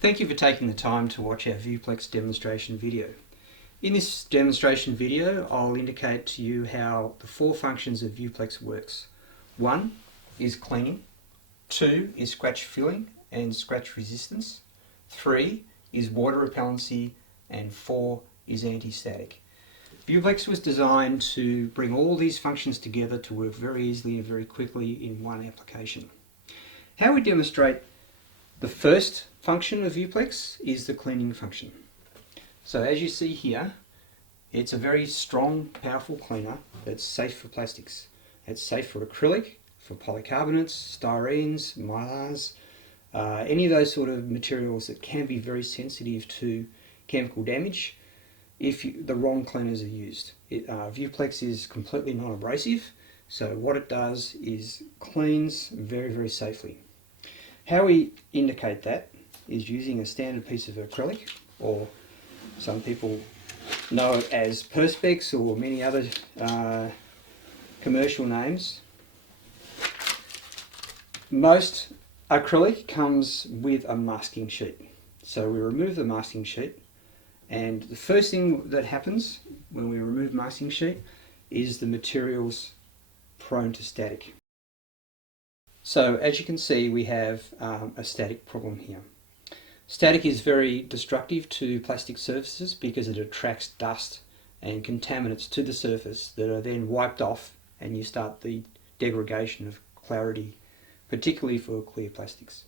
Thank you for taking the time to watch our VuPlex demonstration video. In this demonstration video, I'll indicate to you how the four functions of VuPlex works. 1 is cleaning, 2 is scratch filling and scratch resistance, 3 is water repellency, and 4 is anti-static. VuPlex was designed to bring all these functions together to work very easily and very quickly in one application. How we demonstrate the first function of VuPlex is the cleaning function. So as you see here, it's a very strong, powerful cleaner that's safe for plastics. It's safe for acrylic, for polycarbonates, styrenes, mylars, any of those sort of materials that can be very sensitive to chemical damage if the wrong cleaners are used. VuPlex is completely non-abrasive, so what it does is cleans very, very safely. How we indicate that is using a standard piece of acrylic, or some people know it as Perspex or many other commercial names. Most acrylic comes with a masking sheet. So we remove the masking sheet, and the first thing that happens when we remove masking sheet is the material's prone to static. So as you can see, we have a static problem here. Static is very destructive to plastic surfaces because it attracts dust and contaminants to the surface that are then wiped off, and you start the degradation of clarity, particularly for clear plastics.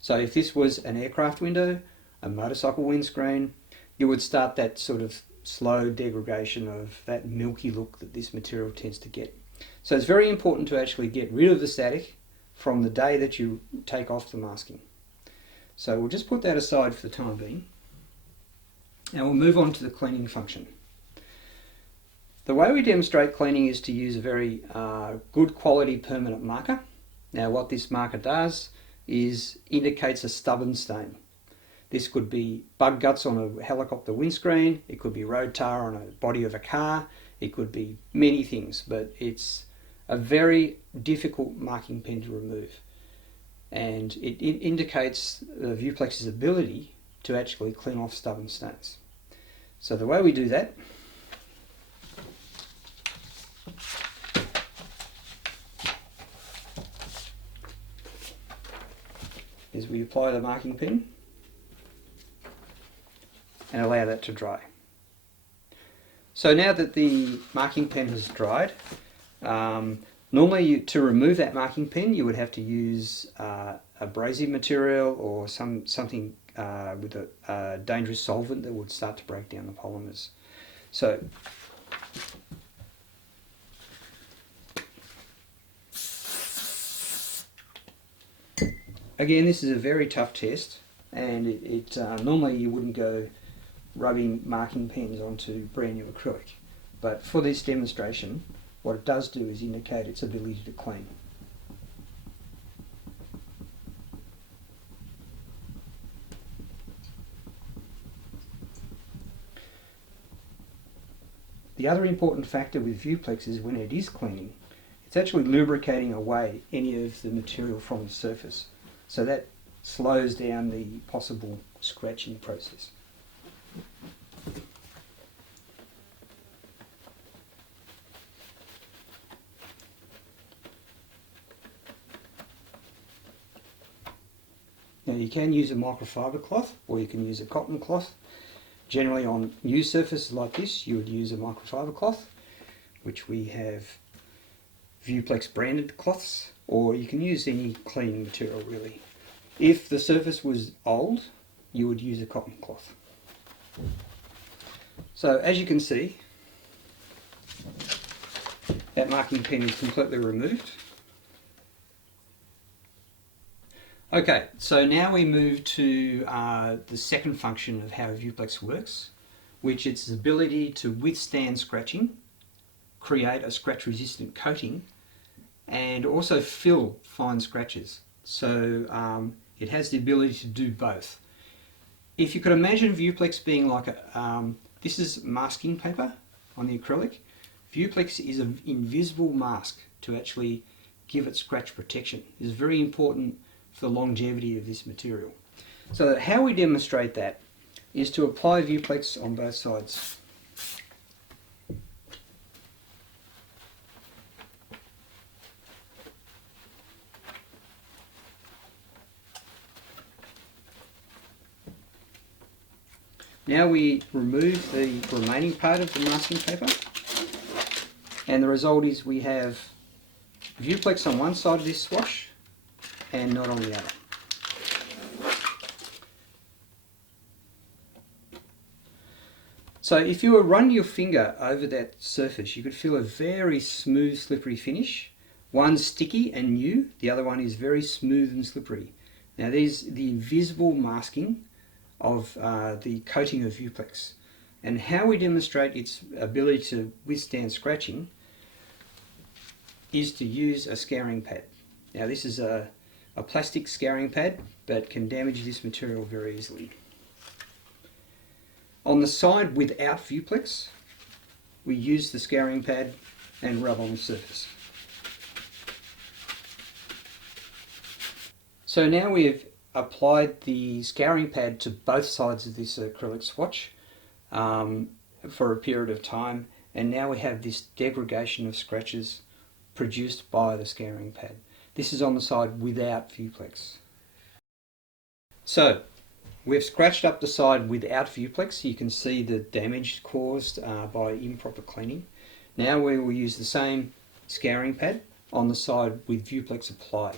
So if this was an aircraft window, a motorcycle windscreen, you would start that sort of slow degradation of that milky look that this material tends to get. So it's very important to actually get rid of the static from the day that you take off the masking. So we'll just put that aside for the time being, and we'll move on to the cleaning function. The way we demonstrate cleaning is to use a very good quality permanent marker. Now what this marker does is indicates a stubborn stain. This could be bug guts on a helicopter windscreen, it could be road tar on a body of a car, it could be many things, but it's a very difficult marking pen to remove. And it indicates VuPlex's ability to actually clean off stubborn stains. So the way we do that is we apply the marking pen and allow that to dry. So now that the marking pen has dried, normally to remove that marking pen you would have to use abrasive material or something with a dangerous solvent that would start to break down the polymers. So again, this is a very tough test, and normally you wouldn't go rubbing marking pens onto brand new acrylic, but for this demonstration what it does do is indicate its ability to clean. The other important factor with VuPlex is when it is cleaning, it's actually lubricating away any of the material from the surface. So that slows down the possible scratching process. Now you can use a microfiber cloth or you can use a cotton cloth. Generally on new surfaces like this you would use a microfiber cloth, which we have VuPlex branded cloths, or you can use any cleaning material really. If the surface was old, you would use a cotton cloth. So as you can see, that marking pen is completely removed. Okay, so now we move to the second function of how VuPlex works, which is its ability to withstand scratching, create a scratch resistant coating, and also fill fine scratches. So it has the ability to do both. If you could imagine VuPlex being like this is masking paper on the acrylic. VuPlex is an invisible mask to actually give it scratch protection. It's very important for the longevity of this material. So how we demonstrate that is to apply VuPlex on both sides. Now we remove the remaining part of the masking paper, and the result is we have VuPlex on one side of this swatch and not on the other. So if you were running your finger over that surface, you could feel a very smooth, slippery finish. One's sticky and new, the other one is very smooth and slippery. Now there's the invisible masking of the coating of VuPlex. And how we demonstrate its ability to withstand scratching is to use a scouring pad. Now this is a plastic scouring pad, but can damage this material very easily. On the side without VuPlex, we use the scouring pad and rub on the surface. So now we have applied the scouring pad to both sides of this acrylic swatch for a period of time, and now we have this degradation of scratches produced by the scouring pad. This is on the side without VuPlex. So we've scratched up the side without VuPlex. You can see the damage caused by improper cleaning. Now we will use the same scouring pad on the side with VuPlex applied.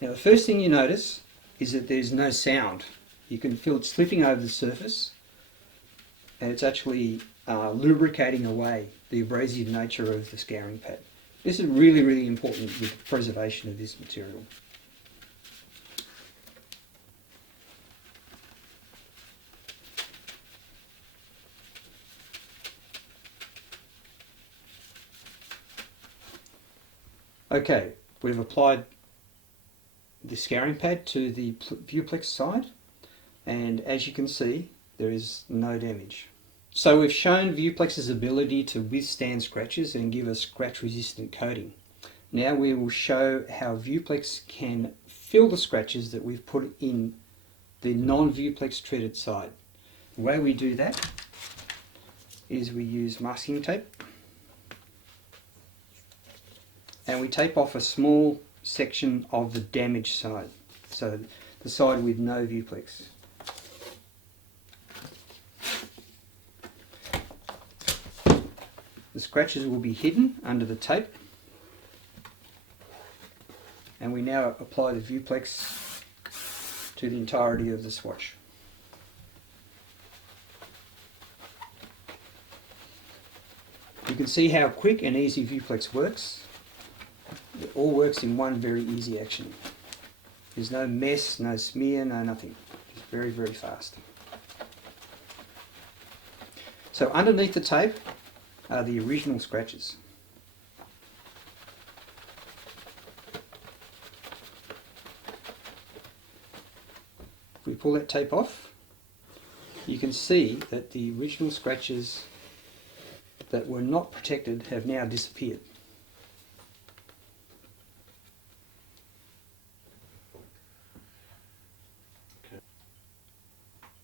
Now the first thing you notice is that there's no sound. You can feel it slipping over the surface, and it's actually lubricating away the abrasive nature of the scouring pad. This is really, really important with the preservation of this material. Okay, we've applied the scouring pad to the VuPlex side, and as you can see, there is no damage. So we've shown VuPlex's ability to withstand scratches and give a scratch resistant coating. Now we will show how VuPlex can fill the scratches that we've put in the non-VuPlex treated side. The way we do that is we use masking tape, and we tape off a small section of the damaged side, so the side with no VuPlex. The scratches will be hidden under the tape, and we now apply the VuPlex to the entirety of the swatch. You can see how quick and easy VuPlex works. It all works in one very easy action. There's no mess, no smear, no nothing. It's very, very fast. So underneath the tape are the original scratches. If we pull that tape off, you can see that the original scratches that were not protected have now disappeared.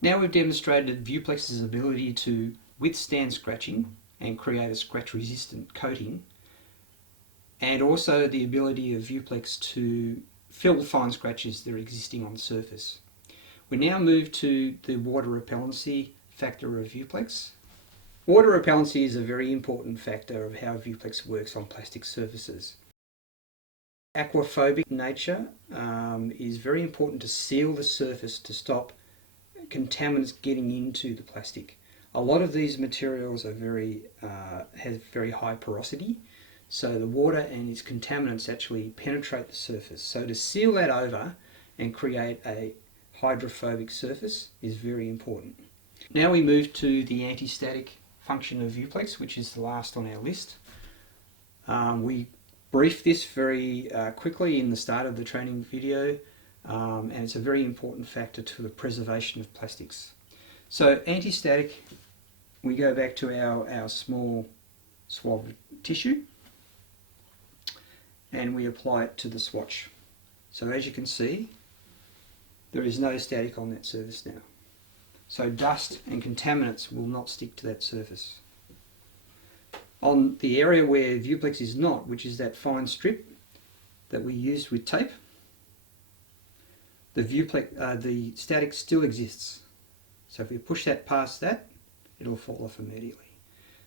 Now we've demonstrated VuPlex's ability to withstand scratching and create a scratch resistant coating, and also the ability of VuPlex to fill the fine scratches that are existing on the surface. We now move to the water repellency factor of VuPlex. Water repellency is a very important factor of how VuPlex works on plastic surfaces. Aquaphobic nature is very important to seal the surface to stop contaminants getting into the plastic. A lot of these materials are have very high porosity, so the water and its contaminants actually penetrate the surface. So to seal that over and create a hydrophobic surface is very important. Now we move to the anti-static function of VuPlex, which is the last on our list. We briefed this very quickly in the start of the training video, and it's a very important factor to the preservation of plastics. So anti-static, we go back to our small swab tissue, and we apply it to the swatch. So as you can see, there is no static on that surface now. So dust and contaminants will not stick to that surface. On the area where VuPlex is not, which is that fine strip that we used with tape, the static still exists. So if we push that past that, it'll fall off immediately.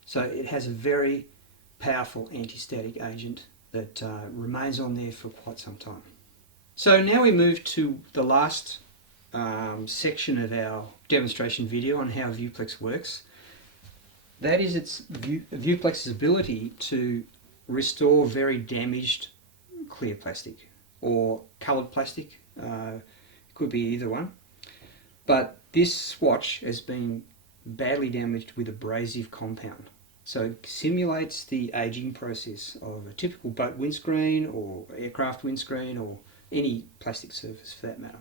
So it has a very powerful anti-static agent that remains on there for quite some time. So now we move to the last section of our demonstration video on how VuPlex works. That is VuPlex's ability to restore very damaged clear plastic or coloured plastic. It could be either one. But this swatch has been badly damaged with abrasive compound. So it simulates the aging process of a typical boat windscreen or aircraft windscreen or any plastic surface for that matter.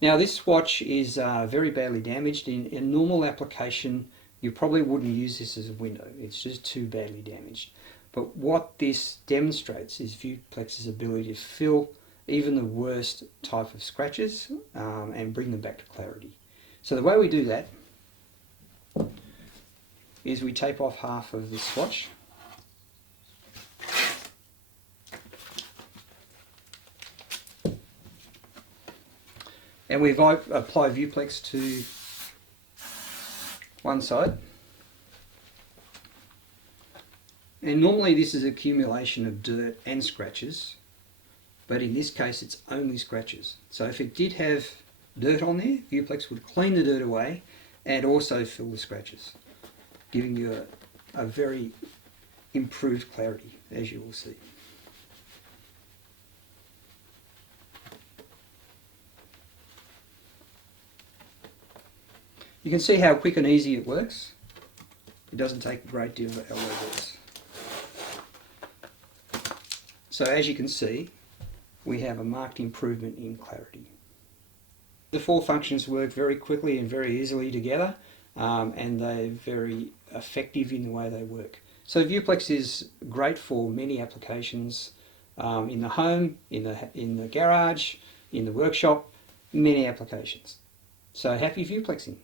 Now this swatch is very badly damaged. In normal application you probably wouldn't use this as a window. It's just too badly damaged. But what this demonstrates is VuPlex's ability to fill even the worst type of scratches and bring them back to clarity. So the way we do that is we tape off half of this swatch. And we apply VuPlex to one side. And normally this is accumulation of dirt and scratches, but in this case it's only scratches. So if it did have dirt on there, VuPlex would clean the dirt away and also fill the scratches, giving you a very improved clarity, as you will see. You can see how quick and easy it works. It doesn't take a great deal of elbow grease. So as you can see, we have a marked improvement in clarity. The four functions work very quickly and very easily together, and they're very effective in the way they work. So VuPlex is great for many applications in the home, in the garage, in the workshop, many applications. So happy VuPlexing.